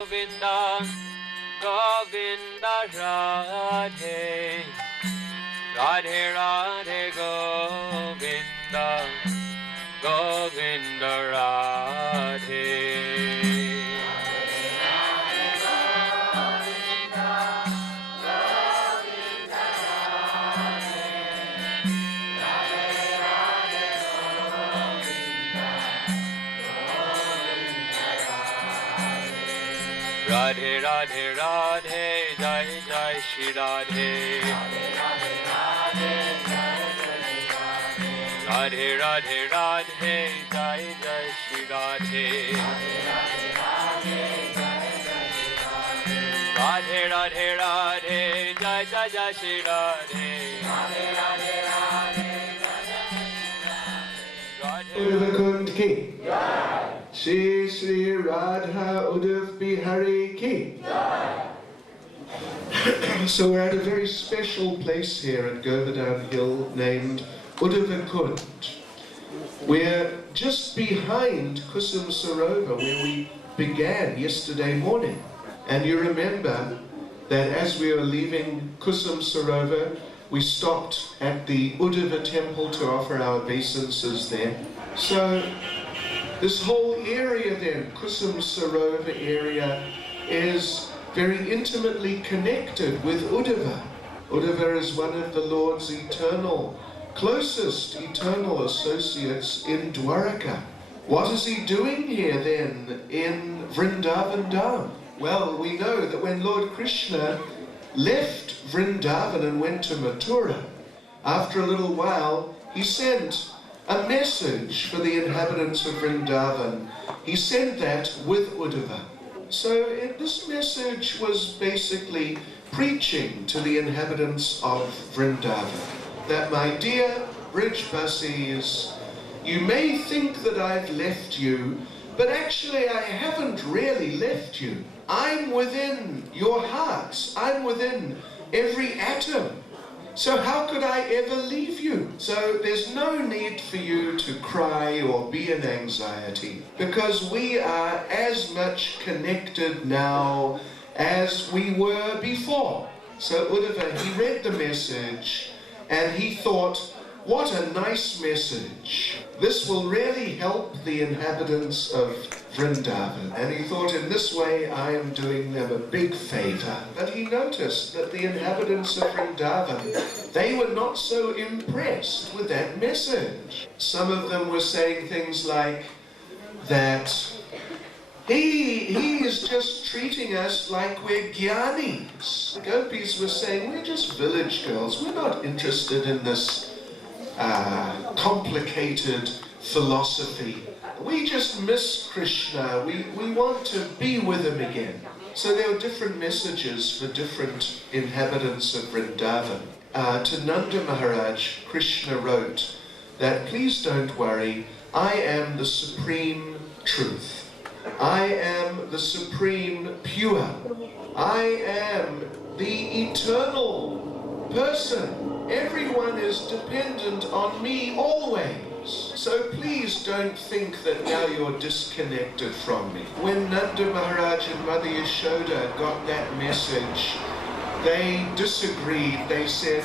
Govinda, Govinda, Radhe, Radhe, Radhe, Govinda, Govinda, Radhe. Radhe, Radhe, Radhe, Jai, Jai, Shri Radhe. Radhe, Radhe, Radhe, Jai, Jai, Shri Radhe. Radhe, Radhe, Radhe, Jai, Jai, Jai, Shri Radhe. Udavakund ki, Shri Shri Radha Udav Bihari ki. So we're at a very special place here at Govardhan Hill named Udavakund. We're just behind Kusum Sarovar where we began yesterday morning. And you remember that as we were leaving Kusum Sarovar, we stopped at the Uddhava temple to offer our obeisances there. So this whole area then, Kusum Sarovar area, is very intimately connected with Uddhava. Uddhava is one of the Lord's closest eternal associates in Dwaraka. What is he doing here then in Vrindavan Dham? Well, we know that when Lord Krishna left Vrindavan and went to Mathura, after a little while he sent a message for the inhabitants of Vrindavan. He sent that with Uddhava. So this message was basically preaching to the inhabitants of Vrindavan that, my dear Brijbasis, you may think that I've left you, but actually I haven't really left you. I'm within your hearts. I'm within every atom. So how could I ever leave you? So there's no need for you to cry or be in anxiety, because we are as much connected now as we were before. So Uddhava, he read the message and he thought, what a nice message. This will really help the inhabitants of Vrindavan. And he thought, in this way I am doing them a big favor. But he noticed that the inhabitants of Vrindavan, they were not so impressed with that message. Some of them were saying things like that he is just treating us like we're gyanis. The gopis were saying, we're just village girls. We're not interested in this complicated philosophy. We just miss Krishna. We want to be with him again. So there were different messages for different inhabitants of Vrindavan. To Nanda Maharaj, Krishna wrote that, please don't worry, I am the supreme truth. I am the supreme pure. I am the eternal person. Everyone is dependent on me always. So please don't think that now you're disconnected from me. When Nanda Maharaj and Mother Yashoda got that message, they disagreed. They said,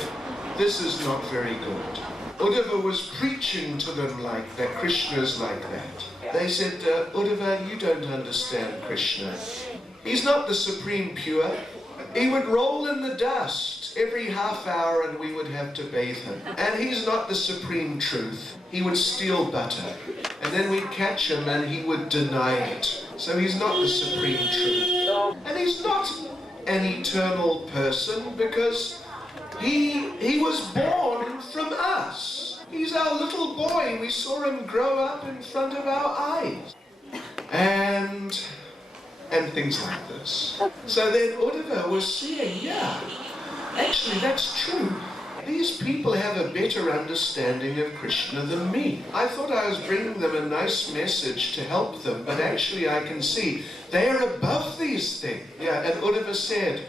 this is not very good. Uddhava was preaching to them like that, Krishna's like that. They said, Uddhava, you don't understand Krishna. He's not the supreme pure. He would roll in the dust every half hour and we would have to bathe him. And he's not the supreme truth. He would steal butter. And then we'd catch him and he would deny it. So he's not the supreme truth. And he's not an eternal person because he was born from us. He's our little boy. We saw him grow up in front of our eyes. And things like this. So then Uddhava was saying, yeah, actually that's true. These people have a better understanding of Krishna than me. I thought I was bringing them a nice message to help them, but actually I can see they are above these things. Yeah, and Uddhava said,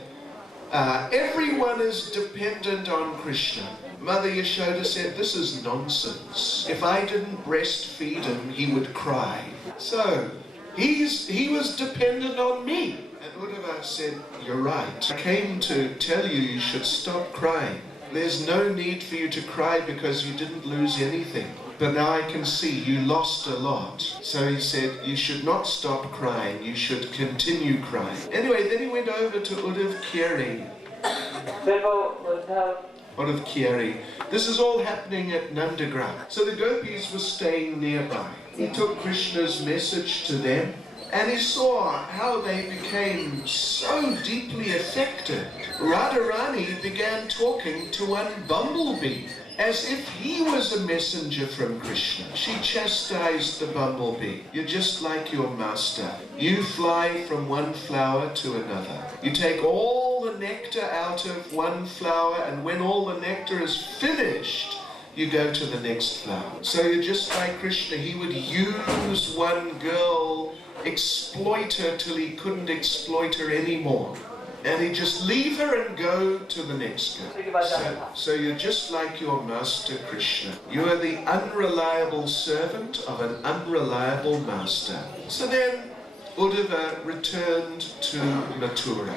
everyone is dependent on Krishna. Mother Yashoda said, this is nonsense. If I didn't breastfeed him, he would cry. So he was dependent on me. Uddhava said, "You're right. I came to tell you you should stop crying. There's no need for you to cry because you didn't lose anything. But now I can see you lost a lot." So he said, "You should not stop crying. You should continue crying." Anyway, then he went over to Uddhav Kiri. Uddhav Kiri. This is all happening at Nandagram. So the gopis were staying nearby. He took Krishna's message to them, and he saw how they became so deeply affected. Radharani began talking to one bumblebee as if he was a messenger from Krishna. She chastised the bumblebee. "You're just like your master. You fly from one flower to another. You take all the nectar out of one flower, and when all the nectar is finished, you go to the next flower." So you're just like Krishna. He would use one girl, exploit her till he couldn't exploit her anymore, and he'd just leave her and go to the next girl. So you're just like your master Krishna. You are the unreliable servant of an unreliable master. So then Uddhava returned to Mathura,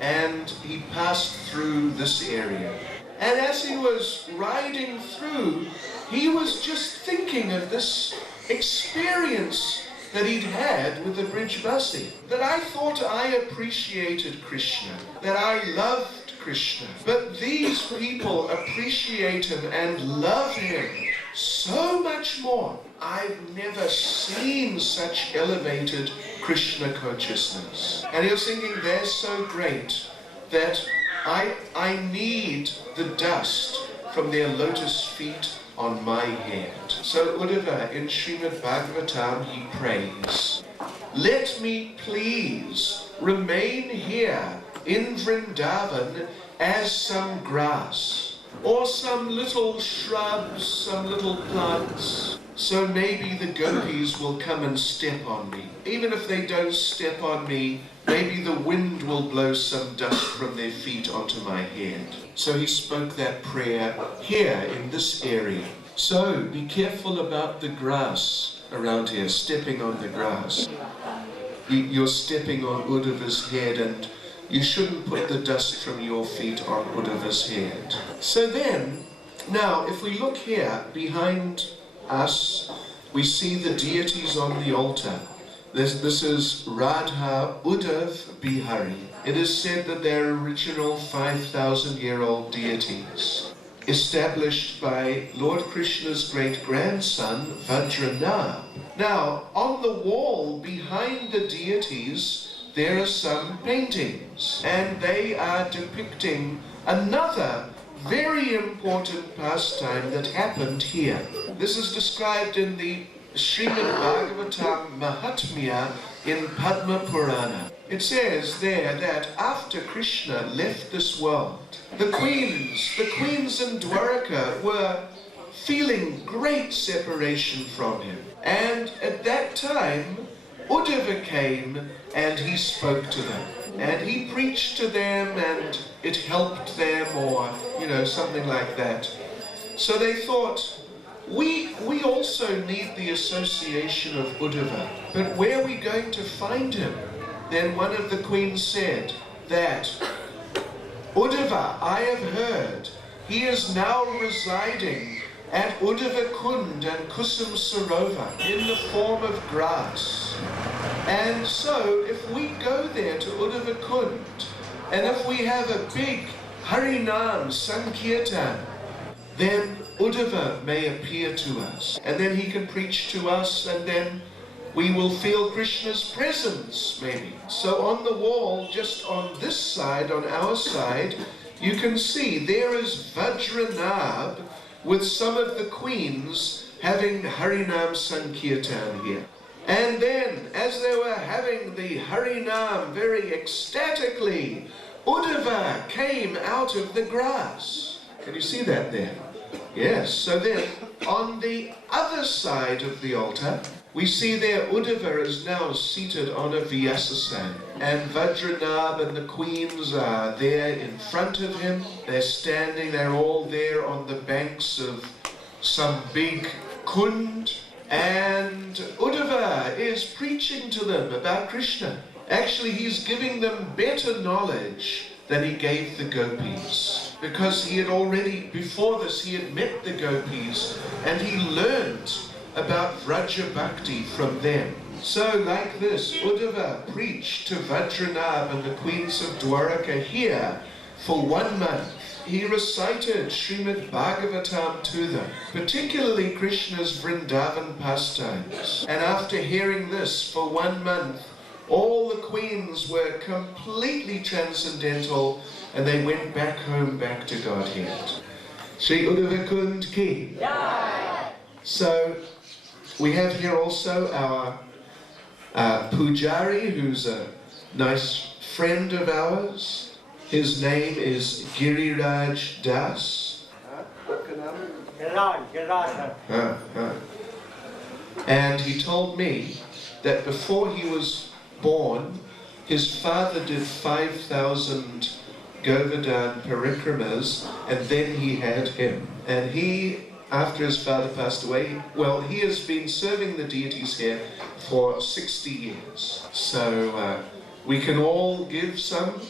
and he passed through this area. And as he was riding through, he was just thinking of this experience that he'd had with the Brijvasi. That I thought I appreciated Krishna, that I loved Krishna. But these people appreciate him and love him so much more. I've never seen such elevated Krishna consciousness. And he was thinking, they're so great that I need the dust from their lotus feet on my head. So Uddhava in Srimad Bhagavatam, he prays, "Let me please remain here in Vrindavan as some grass, or some little shrubs, some little plants, so maybe the gopis will come and step on me. Even if they don't step on me, maybe the wind will blow some dust from their feet onto my head." So he spoke that prayer here in this area. So be careful about the grass around here, stepping on the grass. You're stepping on Uddhava's head, and you shouldn't put the dust from your feet on Uddhava's head. So then, now if we look here behind us, we see the deities on the altar. This is Radha, Uddhav, Bihari. It is said that they're original 5,000-year-old deities, established by Lord Krishna's great-grandson, Vajranab. Now, on the wall behind the deities, there are some paintings, and they are depicting another very important pastime that happened here. This is described in the Srimad Bhagavatam Mahatmya in Padma Purana. It says there that after Krishna left this world, the queens in Dwaraka were feeling great separation from him. And at that time, Uddhava came and he spoke to them. And he preached to them and it helped them, or, something like that. So they thought, we also need the association of Uddhava, but where are we going to find him? Then one of the queens said that, "Uddhava, I have heard, he is now residing at Uddhava Kund and Kusum Sarovar in the form of grass. And so if we go there to Uddhava Kund, and if we have a big Harinam Sankirtan, then Uddhava may appear to us, and then he can preach to us, and then we will feel Krishna's presence, maybe." So on the wall, just on this side, on our side, you can see there is Vajranab with some of the queens having Harinam Sankirtan here. And then, as they were having the Harinam very ecstatically, Uddhava came out of the grass. Can you see that there? Yes, so then, on the other side of the altar, we see there Uddhava is now seated on a Vyasasana, and Vajranab and the queens are there in front of him. They're standing, they're all there on the banks of some big kund, and Uddhava is preaching to them about Krishna. Actually, he's giving them better knowledge than he gave the gopis. Because he had already, before this, he had met the gopis and he learned about Vraja Bhakti from them. So like this, Uddhava preached to Vajranab and the queens of Dwaraka here for 1 month. He recited Srimad Bhagavatam to them, particularly Krishna's Vrindavan pastimes. And after hearing this for 1 month, all the queens were completely transcendental and they went back home, back to Godhead. Sri Uddhava Kund ki. So we have here also our Pujari, who's a nice friend of ours. His name is Giri Das. And he told me that before he was born, his father did 5,000 Govardhan Parikramas, and then he had him. And he, after his father passed away, well, he has been serving the deities here for 60 years. So we can all give some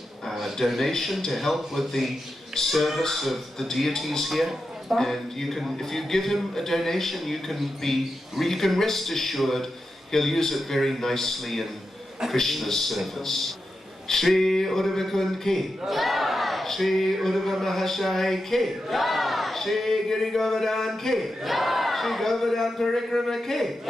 donation to help with the service of the deities here. And you can, if you give him a donation, you can rest assured he'll use it very nicely in Krishna's service. Shri Uddhava Kund ki. Shri Uddhava Mahashai ki. Shri Giri Govardhan ki. Shri Govardhan Parikrama ki.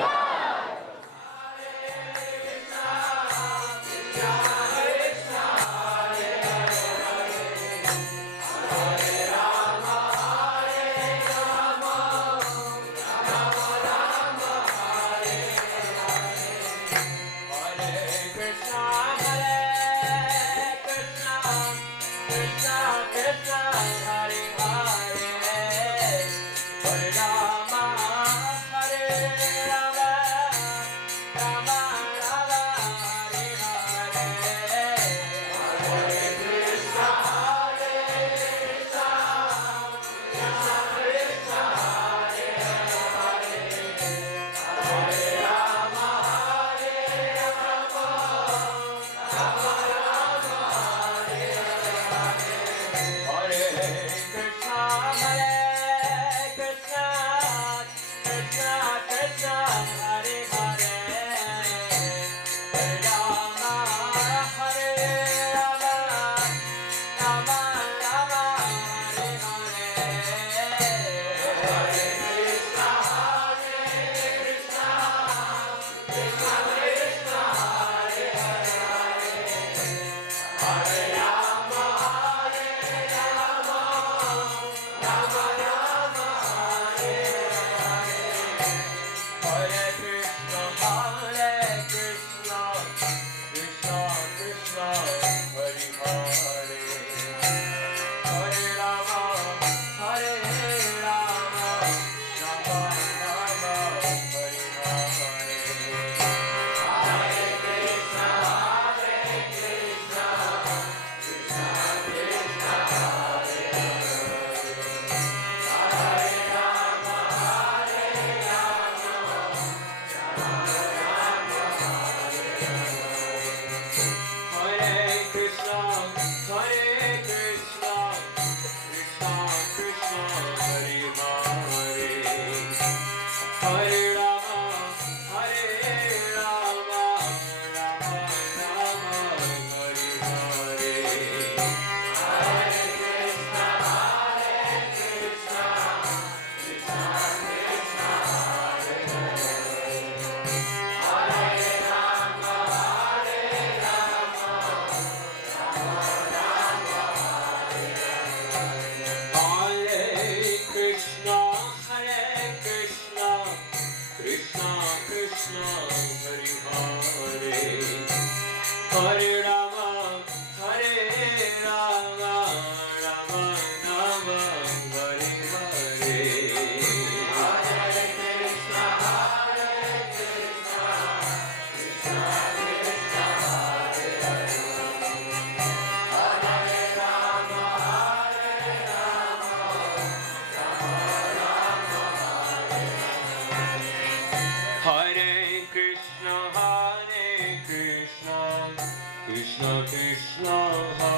Krishna, Hare